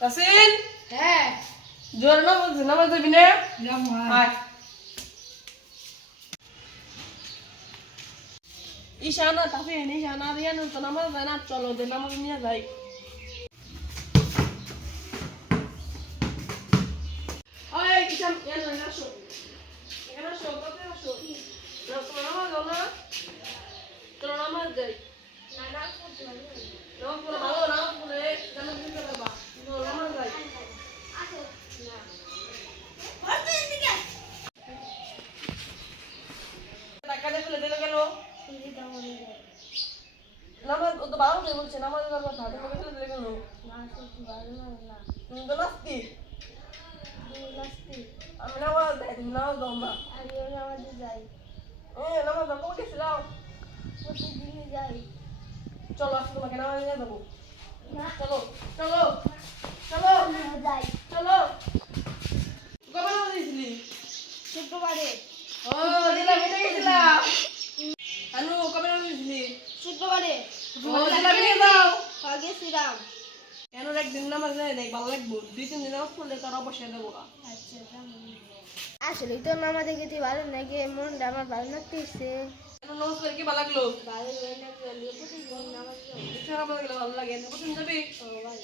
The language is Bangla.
তাসিন হ্যাঁ জোর না বলছ নামাজ যাবি না যাম আয় ঈশানা তাসিন ঈশানা রিয়ান তো নামাজ যায় না চলো যে নামাজ নিয়ে যাই ওই ঈশান এখানে আসো এখানে আসো কত আসো না তোমার নামাজ হলো না চলো নামাজ যাই নামাজ পড়ো ভালো নামাজ পড়ে জান্নাত দিতে পারবা চলো নামাজ যাই টাকা দিয়ে ফেলে দিলে কেন নামাজ ও তো ভালো করে বলছে নামাজ দেওয়ার কথা তুমি ফেলে দিলে কেন তুমি তো নাস্তিক আমি নামাজ দেয় তুমি নামাজ দাও না নামাজ দাও কবে গেছিলাম চলো আজকে তোমাকে নামাজ নিয়ে যাবো চলো চলো চলো চলো কবে নামাজ দিয়েছিলি শুক্রবারে ও দিলাম এটা গেছিলাম আনু কবে নামাজ দিয়েছিলি শুক্রবারে ও দিলাম নিয়ে যাও আগে শ্রীরাম কেন একদিন নামাজ নেয় দেখ ভালো লাগবো 2-3 দিন নামাজ পড়লে তার অবশ্যই দেবো আসলে তো নামাজে গেতে ভালো নাকি মনটা আমার ভালো লাগতেছে কেন নামাজ পড়ে কি ভালো লাগলো ভালো লাগলো প্রতিদিন নামাজ নামাজ গেলে ভালো লাগে প্রতিদিন যাবি ও ভাই